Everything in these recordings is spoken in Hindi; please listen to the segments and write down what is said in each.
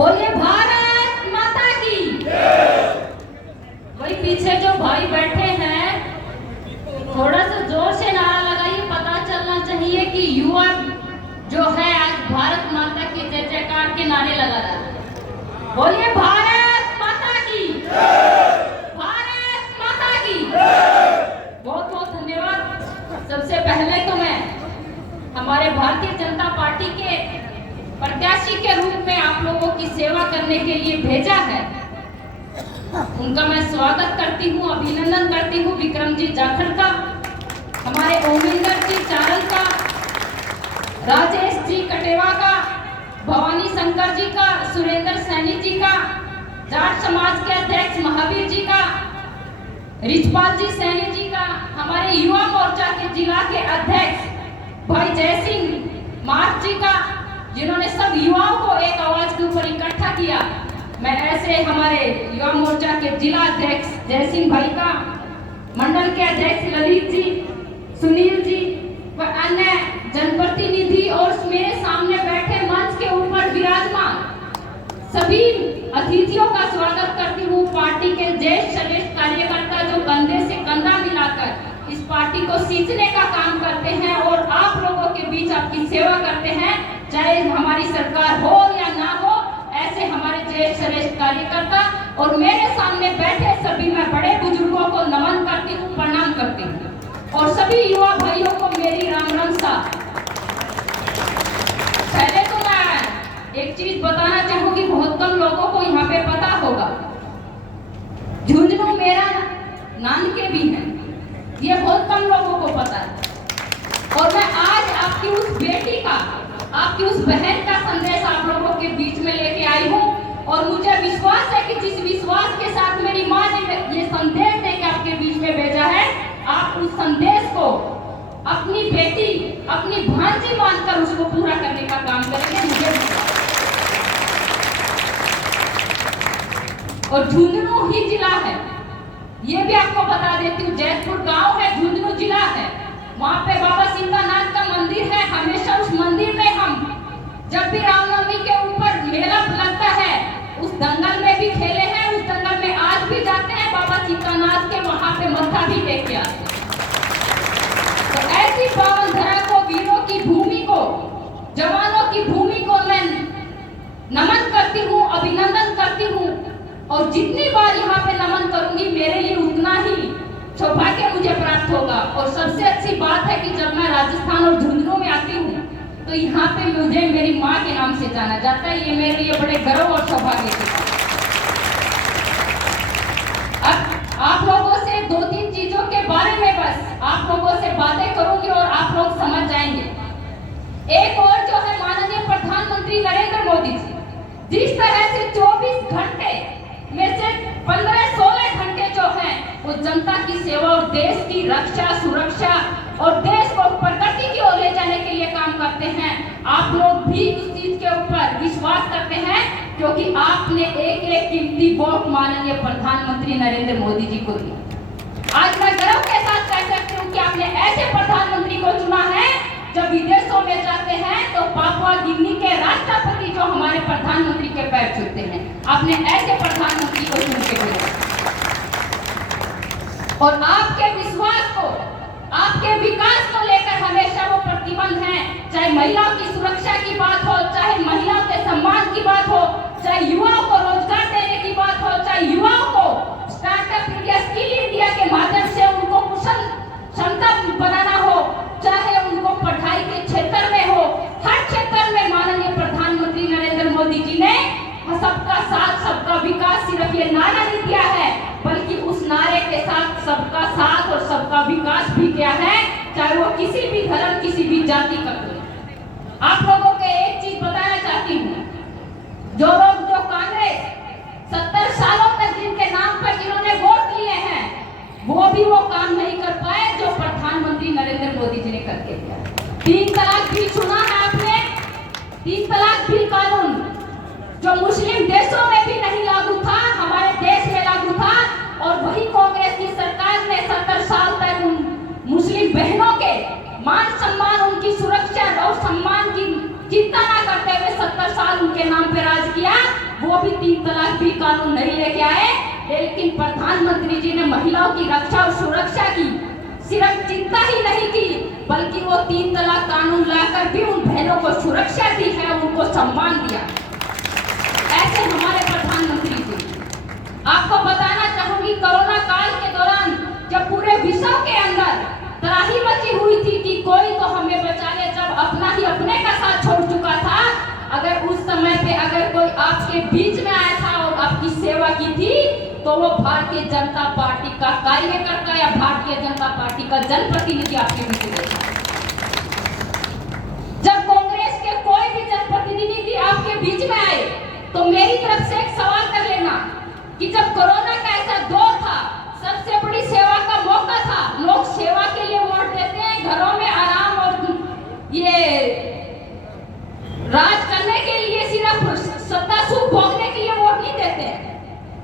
बोलिए भारत माता की। वही पीछे जो भाई बैठे हैं थोड़ा सा जोर से नारा लगाइए, पता चलना चाहिए कि युवा जो है आज भारत माता की जय जयकार के नारे लगा रहा है। बोलिए भारत माता की, भारत माता की। बहुत बहुत धन्यवाद। सबसे पहले तो मैं हमारे भारतीय जनता पार्टी के प्रत्याशी के रूप में आप लोगों की सेवा करने के लिए भेजा है, उनका मैं स्वागत करती हूँ, अभिनंदन करती हूँ। विक्रम जी जाखड़ का, हमारे ओमेंद्र जी चारल का, राजेश जी कटेवा का, भवानी शंकर जी का, सुरेंद्र सैनी जी का, जाट समाज के अध्यक्ष महावीर जी का, रिचपाल जी सैनी जी का, हमारे युवा मोर्चा के जिला के अध्यक्ष भाई जय सिंह मार्च जी का, जिन्होंने सब युवाओं को एक आवाज के ऊपर इकट्ठा किया। मैं ऐसे हमारे युवा मोर्चा के जिला अध्यक्ष जय सिंह भाई का, मंडल के अध्यक्ष ललित जी, सुनील जी व अन्य जनप्रतिनिधि और मेरे सामने बैठे मंच के ऊपर विराजमान सभी अतिथियों का स्वागत करती हूँ। पार्टी के ज्येष्ठ श्रेष्ठ कार्यकर्ता जो कंधे से कंधा मिलाकर इस पार्टी को सींचने का काम करते हैं और आप लोगों के बीच आपकी सेवा करते हैं, चाहे हमारी सरकार हो या ना हो। ऐसे हमारे ज्येष्ठ श्रेष्ठ कार्यकर्ता और मेरे सामने बैठे सभी मैं बड़े बुजुर्गों को नमन करती हूँ, प्रणाम करती हूँ और सभी युवा भाइयों को मेरी राम राम सा। पहले तो मैं एक चीज बताना चाहूंगी, बहुत कम लोगों को यहाँ पे पता होगा, झुंझुनू मेरा नानके भी है, ये बहुत कम लोगों को पता है। और मैं आज आपकी उस बेटी का, आपकी उस बहन का संदेश आप लोगों के बीच में लेके आई हूँ और मुझे विश्वास है कि जिस विश्वास के साथ मेरी माँ ने ये संदेश देकर आपके बीच में भेजा है, आप उस संदेश को अपनी बेटी, अपनी भांजी मानकर उसको पूरा करने का काम करेंगे, मुझे विश्वास। और झुंझुनू ही जिला है, ये भी आपको बता देती हूँ, जैतपुर गांव है, झुंझुनू जिला है, वहाँ पे बाबा सीतानाथ का मंदिर है। हमेशा उस मंदिर में हम जब भी रामनवमी के ऊपर मेला लगता है, उस दंगल में भी खेले हैं, उस दंगल में आज भी जाते हैं, बाबा सीतानाथ के वहाँ पे मत्था भी टेक के आते हैं। तो ऐसी पावन धरा को, वीरों की भूमि को, जवानों की भूमि को मैं नमन करती हूँ, अभिनंदन करती हूँ और जितनी बार यहाँ पे नमन करूंगी मेरे लिए उतना ही सौभाग्य मुझे प्राप्त होगा। और सबसे अच्छी बात है कि जब मैं राजस्थान और झुंझुनू में आती हूँ तो यहाँ पे मुझे मेरी माँ के नाम से जाना जाता है, ये मेरे लिए बड़े गर्व और सौभाग्य की बात। अब आप लोगों से दो तीन चीजों के बारे में बस आप लोगों से बातें करूंगी और आप लोग समझ जाएंगे। एक और जो है माननीय प्रधानमंत्री नरेंद्र मोदी जी, जिस तरह से 24 घंटे में से 15-16 घंटे जो हैं वो जनता की सेवा और देश की रक्षा, सुरक्षा और देश को प्रगति की ओर ले जाने के लिए काम करते हैं, आप लोग भी उस चीज के ऊपर विश्वास करते हैं क्योंकि आपने एक एक कीमती वोट माननीय प्रधानमंत्री नरेंद्र मोदी जी को दिया। आज मैं गर्व के साथ कह सकती हूँ कि आपने ऐसे प्रधानमंत्री को चुना है, जब विदेशों में जाते हैं तो पापुआ गिनी के राष्ट्रपति जो हमारे प्रधानमंत्री के पैर छूते हैं, आपने ऐसे प्रधानमंत्री को चुन के भेजा। और आपके विश्वास को, आपके विकास को लेकर हमेशा वो प्रतिबद्ध हैं, चाहे महिलाओं की सुरक्षा की बात हो, चाहे महिलाओं के सम्मान की बात हो, चाहे युवाओं को रोजगार देने की बात हो, चाहे युवाओं को स्टार्टअप इंडिया, स्किल इंडिया के माध्यम से उनको कुशल क्षमता बनाना हो, चाहे उनको पढ़ाई के क्षेत्र में हो, हर क्षेत्र में माननीय प्रधानमंत्री नरेंद्र मोदी जी ने सबका साथ सबका विकास सिर्फ ये नारा नहीं दिया है, बल्कि उस नारे के साथ सबका साथ और सबका विकास भी किया है, चाहे वो किसी भी धर्म, किसी भी जाति का हो। आप लोगों को एक चीज बताना चाहती हूँ, जो लोग, जो कांग्रेस 70 सालों तक जिनके नाम पर जिन्होंने वोट लिए हैं, वो भी वो काम नहीं कर पाए जो प्रधानमंत्री नरेंद्र मोदी जी ने करके दिया। 3 तलाक बिल सुना है आपने, 3 तलाक बिल कानून जो मुस्लिम देशों में भी नहीं लागू था, हमारे देश में लागू था और वही कांग्रेस की सरकार ने 70 साल तक उन मुस्लिम बहनों के मान सम्मान, उनकी सुरक्षा और सम्मान की चिंता न करते हुए 70 साल उनके नाम पे राज किया। भी 3 तलाक भी कानून नहीं लेके आए, लेकिन प्रधानमंत्री जी ने महिलाओं की रक्षा और सुरक्षा की सिर्फ चिंता ही नहीं की, बल्कि वो 3 तलाक कानून लाकर भी उन बहनों को सुरक्षा दी है, उनको सम्मान दिया। ऐसे हमारे प्रधानमंत्री जी। आपको बताना चाहूंगी, कोरोना काल के दौरान जब पूरे विश्व के अंदर त्राही मची हुई थी कि कोई तो हमें बचा ले, जब अपना ही अपने का साथ छोड़ चुका था, अगर उस समय पे अगर कोई आपके बीच में आया था और आपकी सेवा की थी, तो वो भारतीय जनता पार्टी का कार्यकर्ता या भारतीय जनता पार्टी का जनप्रतिनिधि आपके बीच में था। जब कांग्रेस के कोई भी जनप्रतिनिधि आपके बीच में आए, तो मेरी तरफ से एक सवाल कर लेना कि जब कोरोना का ऐसा दौर था, सबसे बड़ी सेवा का मौका था, लोग सेवा के लिए वोट देते हैं, घरों में आराम और ये राज करने के लिए, सिर्फ सत्ता सुख भोगने के लिए वोट नहीं देते हैं।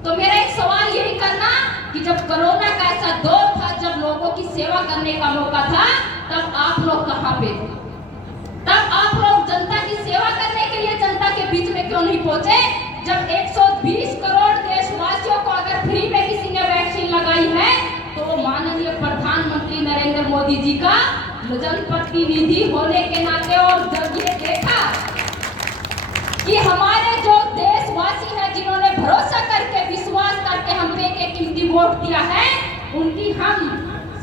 तो मेरा एक सवाल यही करना कि जब कोरोना का ऐसा दौर था, जब लोगों की सेवा करने का मौका था, तब आप लोग कहां पे थे? तब आप लोग जनता की सेवा करने के लिए जनता के बीच में क्यों नहीं पहुंचे? जब 120 करोड़ देशवासियों को अगर फ्री में किसी ने वैक्सीन लगाई है, तो माननीय प्रधानमंत्री नरेंद्र मोदी जी का जनप्रतिनिधि होने के नाते और जब ये देखा कि हमारे जो देशवासी हैं, जिन्होंने भरोसा करके विश्वास करके हम पे एक कीमती वोट दिया है, उनकी हम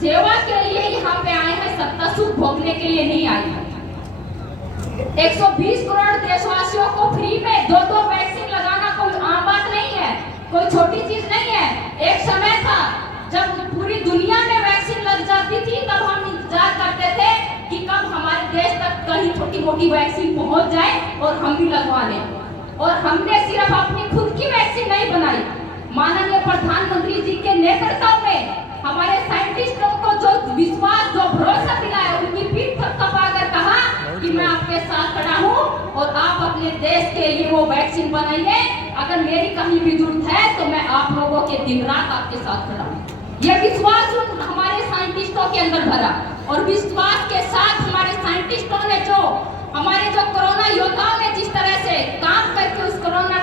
सेवा के लिए यहाँ पे आए हैं, सत्ता सुख भोगने के लिए नहीं आए हैं। 120 करोड़ देशवासियों को फ्री में 2-2 वैक्सीन लगाना कोई आम बात नहीं है, कोई छोटी चीज नहीं है। एक समय था जब पूरी दुनिया में वैक्सीन लग जाती थी, तब हम इंतजार करते थे कि कब हमारे देश तक कहीं छोटी मोटी वैक्सीन पहुंच जाए और हम भी लगवा लें। और हमने सिर्फ अपनी खुद की वैक्सीन नहीं बनाई, माननीय प्रधानमंत्री जी के नेतृत्व में हमारे साइंटिस्टों को जो विश्वास, जो भरोसा दिलाया, उनकी पीठ थपथपाकर कहा कि मैं आपके साथ खड़ा हूं और आप अपने देश के लिए वो वैक्सीन बनाइए। अगर मेरी कहीं भी जरूरत है तो मैं आप लोगों के दिन रात आपके साथ खड़ा हूं। यह विश्वास हमारे साइंटिस्टों के अंदर भरा, और विश्वास के साथ हमारे साइंटिस्टों ने हमारे जो कोरोना योद्धाओं ने जिस तरह से काम करके उस कोरोना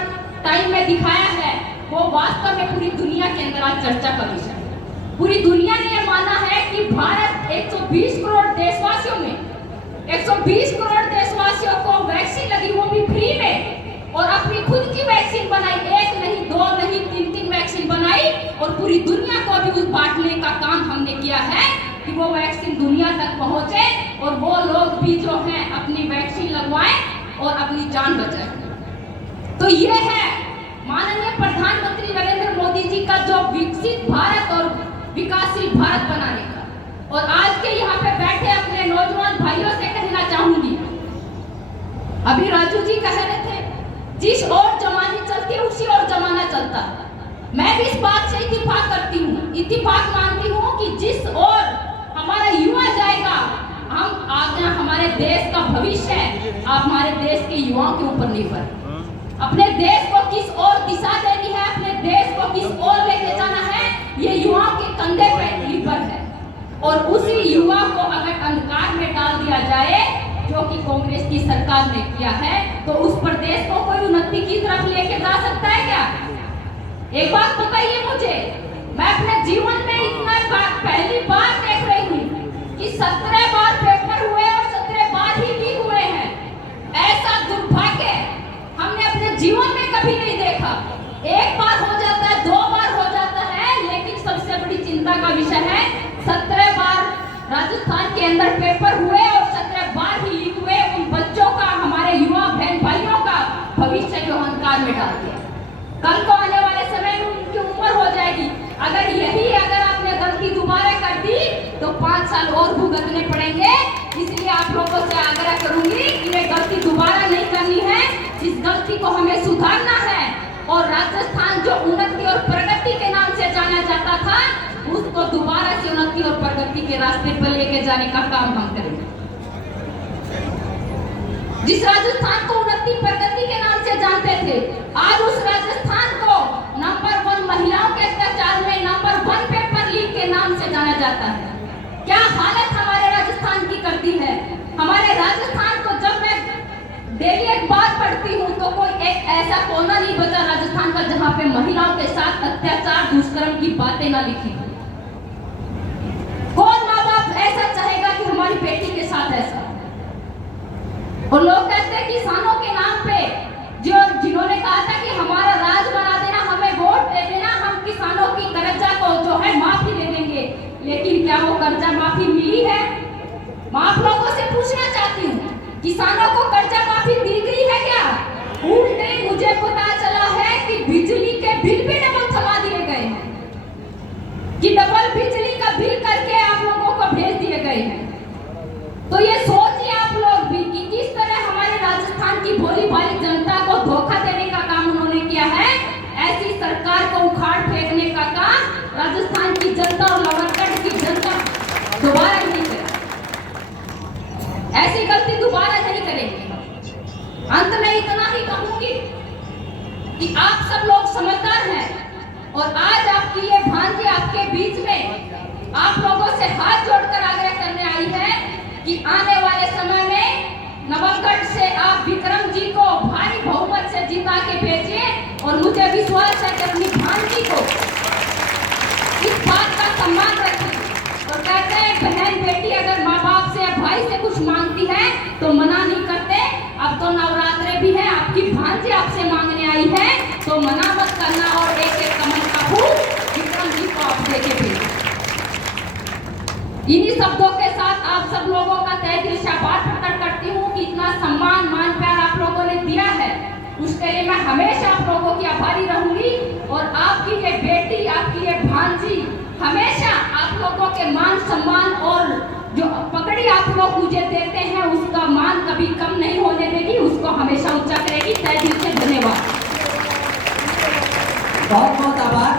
टाइम में दिखाया है, वो वास्तव में पूरी दुनिया के अंदर आज चर्चा का विषय है। पूरी दुनिया ने यह माना है कि भारत 120 करोड़ देशवासियों में 120 करोड़ देशवासियों को वैक्सीन लगी, वो भी फ्री में, और अपनी खुद की वैक्सीन बनाई, 1 नहीं 2 नहीं 3-3 वैक्सीन बनाई, और पूरी दुनिया को भी उस बांटने का काम हमने किया है कि वो वैक्सीन दुनिया तक पहुंचे और वो लोग भी जो हैं अपनी वैक्सीन लगवाएं और अपनी जान बचाएं। तो ये है माननीय प्रधानमंत्री नरेंद्र मोदी जी का जो विकसित भारत और विकासशील भारत बनाने का। और आज के यहाँ पे बैठे अपने नौजवान भाइयों से कहना चाहूंगी, अभी राजू जी कह रहे थे जिस ओर जमाने चलती है उसी ओर जमाना चलता है। मैं भी इस बात से इत्तेफाक करती हूँ, इत्तेफाक मानती हूँ कि जिस ओर हमारा युवा जाएगा, हम आगे हमारे देश का भविष्य है, आप हमारे देश के युवाओं के ऊपर निर्भर। अपने देश को किस ओर दिशा देनी है, अपने देश को किस ओर लेके जाना है, ये युवाओं के कंधे पर निर्भर है। और उसी युवा को अगर अंधकार में डाल दिया जाए, जो कि कांग्रेस की सरकार ने किया है, तो उस प्रदेश को कोई उन्नति की तरफ लेके जा सकता है क्या? एक बात बताइए मुझे, मैं अपने जीवन में इतना पहली बार देख रही हूँ कि 17 बार पेपर हुए और 17 बार ही लीक हुए हैं। ऐसा दुर्भाग्य हमने अपने जीवन में कभी नहीं देखा। एक बार हो जाता है, 2 बार हो जाता है, लेकिन सबसे बड़ी चिंता का विषय है 17 बार राजस्थान के अंदर पेपर हुए और 17 बार ही लीक हुए। उन बच्चों का, हमारे युवा बहन भाइयों का भविष्य जो अंधकार में डाल दिया। कल को आने वाले समय में उनकी उम्र हो जाएगी, अगर आपने गलती दोबारा कर दी तो 5 साल और भुगतने पड़ेंगे। इसलिए आप लोगों से आग्रह करूंगी कि ये गलती दोबारा नहीं करनी है, इस गलती को हमें सुधारना है, और राजस्थान जो उन्नति और प्रगति के नाम से जाना जाता था, उसको दोबारा से उन्नति और प्रगति के रास्ते पर लेके जाने का काम हम करेंगे। जिस राजस्थान को उन्नति प्रगति के नाम से जानते थे, आज उस राजस्थान को नंबर 1 महिलाओं के अत्याचार में नंबर 1 पेपर लीक के नाम से जाना जाता है। क्या हालत हमारे राजस्थान की करती है। हमारे राजस्थान को जब मैं डेली एक बात पढ़ती हूँ तो कोई एक ऐसा कोना नहीं बचा राजस्थान का जहाँ पे महिलाओं के साथ अत्याचार दुष्कर्म की बातें ना लिखी। कौन माँ बाप ऐसा चाहेगा कि हमारी बेटी के साथ ऐसा। और लोग कहते हैं किसानों के नाम पे जिन्होंने कहा था कि हमारा राज बना देना, हमें वोट दे देना, हम किसानों की कर्जा को जो है माफी दे देंगे। लेकिन क्या वो कर्जा माफी मिली है? मैं आप लोगों से पूछना चाहती हूँ, किसानों को कर्जा माफी दी गई है क्या? उल्टे मुझे पता चला है कि बिजली के बिल भी डबल थमा दिए गए हैं, कि डबल बिजली का बिल करके आप लोगों को भेज दिए गए हैं। तो ये सोचिए आप लोग भी कि किस तरह हमारे राजस्थान की भोली भाली जनता को धोखा देने का काम उन्होंने किया है। ऐसी सरकार को उखाड़ फेंकने का काम राजस्थान की जनता और लवरगढ़ की जनता दोबारा नहीं करेगी, ऐसी गलती दोबारा नहीं करेंगे। अंत में इतना ही कहूंगी कि आप सब लोग समझदार हैं और आज आपकी ये भांजी आपके बीच में आप लोगों से हाथ जोड़कर आग्रह करने आई है कि आने वाले समय में नवलगढ़ से आप विक्रम जी को भारी बहुमत से जिता के भेजिए। और मुझे विश्वास है कि अपनी भांजी को इस बात का सम्मान रखें। और कहते हैं बहन बेटी अगर माँ बाप से या भाई से कुछ मांगती है तो मना नहीं करते। अब तो नवरात्रे भी है, आपकी भांजी आपसे मांगने आई है तो मना मत करना और एक एक कमल का फूल विक्रम जी को आप देके भेजिए। इन्हीं शब्दों के साथ आप सब लोगों का तहे दिल से आभार प्रकट करती हूँ कि इतना सम्मान मान प्यार आप लोगों ने दिया है, उसके लिए मैं हमेशा आप लोगों की आभारी रहूंगी। और आपकी ये बेटी, आपकी ये भांजी हमेशा आप लोगों के मान सम्मान और जो पकड़ी आप लोग मुझे देते हैं उसका मान कभी कम नहीं होने देगी, उसको हमेशा ऊंचा करेगी। तहे दिल से धन्यवाद। बहुत बहुत आभार।